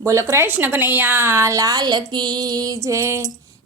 બોલો કૃષ્ણ કનૈયા લાલ કી જય।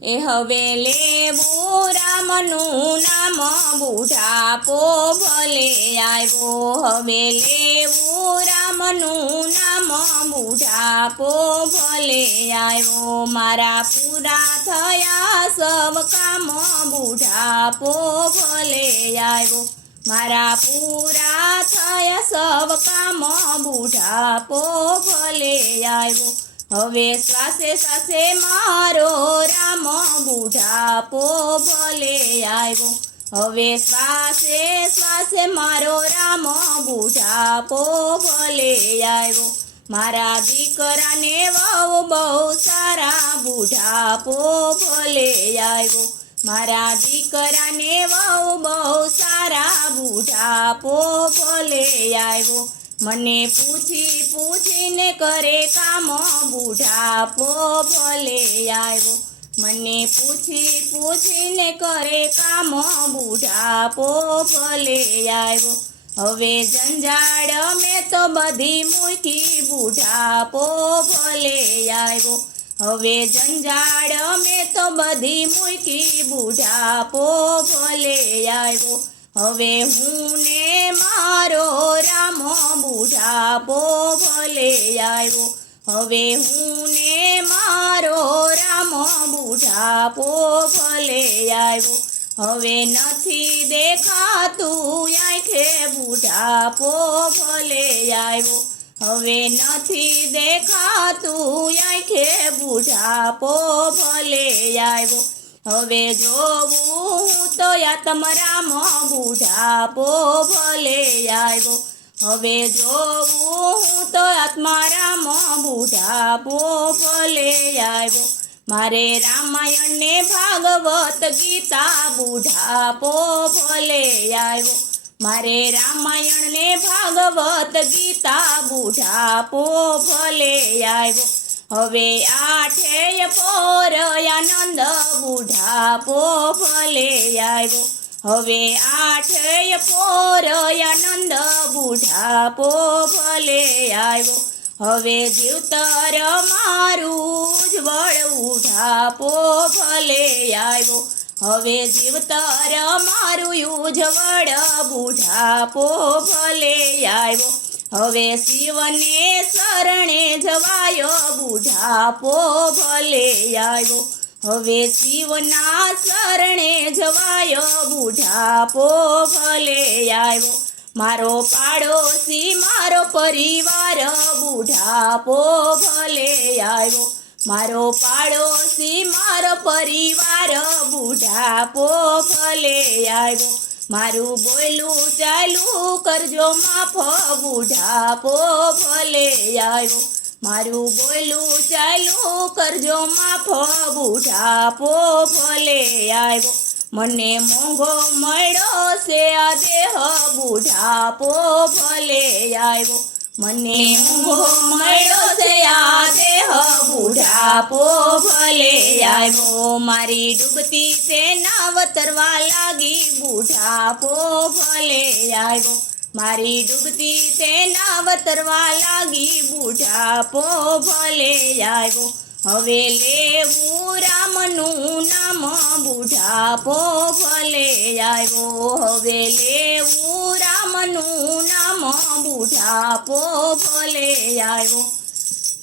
એ હવે લેવું રામનું નામ બુઢાપો ભલે આવ્યો। હવે લેવું રામનું નામ બુઢાપો ભલે આવ્યો। મારા પૂરા થયા સૌ કામ બુઢાપો ભલે આવ્યો। મારા પૂરા થયા સૌ કામ બુઢાપો ભલે આવ્યો। હવે શ્વાસે શ્વાસે મારો રામ બુઢાપો ભલે આવ્યો। હવે શ્વાસે શ્વાસે મારો રામ બુઢાપો ભલે આવ્યો। મારા દીકરાને વહુ બહુ સારા બુઢાપો ભલે આવ્યો। મારા દીકરાને વહુ બહુ સારા બુઢાપો ભલે આવ્યો। મને પૂછી પૂછીને કરે કામ બુઢાપો ભલે આવ્યો। મને પૂછી પૂછીને કરે કામ બુઢાપો ભલે આવ્યો। હવે જંજાળ મેં તો બધી મૂકી બુઢાપો ભલે આવ્યો। હવે જંજાળ મેં તો બધી મૂકી બુઢાપો ભલે આવ્યો। હવે હું ને મારો રામ બુઢાપો ભલે આવ્યો। હવે હું ને મારો રામ બુઢાપો ભલે આવ્યો। હવે નથી દેખાતું આંખે બુઢાપો ભલે આવ્યો। હવે નથી દેખાતું આંખે બુઢાપો ભલે આવ્યો। હવે જોવું તો આત્મરામ બુઢાપો ભલે આવ્યો। હવે જોવું તો આત્મારામ બુઢાપો ભલે આવ્યો। મારે રામાયણ ને ભાગવત ગીતા બુઢાપો ભલે આવ્યો। મારે રામાયણ ને ભાગવત ગીતા બુઢાપો ભલે આવ્યો। હવે આઠેય પોર આનંદ બુઢાપો ભલે આવ્યો। હવે આઠેય પોર આનંદ બુઢાપો ભલે આવ્યો। હવે જીવતર મારું ઉજ્જવળ બુઢાપો ભલે આવ્યો। હવે જીવતર મારું ઉજ્જવળ બુઢાપો ભલે આવ્યો। હવે શિવને શરણે જવાયો બુઢાપો ભલે આવ્યો। હવે શિવના શરણે જવાયો બુઢાપો ભલે આવ્યો। મારો પાડોશી મારો પરિવાર બુઢાપો ભલે આવ્યો। મારો પાડોશી મારો પરિવાર બુઢાપો ભલે આવ્યો। મારું બોલું ચાલું કરજો માફ બુઢાપો ભલે આવ્યો। મારું બોલું ચાલું કરજો માફ બુઢાપો ભલે આવ્યો। મને મોંઘો મળ્યો છે આ દેહ બુઢાપો ભલે આવ્યો। મને મોંઘો મળ્યો છે આ દેહ બુઢાપો ભલે આવ્યો। મારી ડૂબતી છે નાવ તરવા લાગી બુઢાપો ભલે આવ્યો। મારી ડૂબતી છે નાવ તરવા લાગી બુઢાપો ભલે આવ્યો। હવે લેવું રામનું નામ બુઢાપો ભલે આવ્યો। હવે લેવું રામનું નામ બુઢાપો ભલે આવ્યો।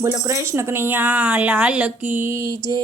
બોલો કૃષ્ણ કનૈયા લાલ કી જય।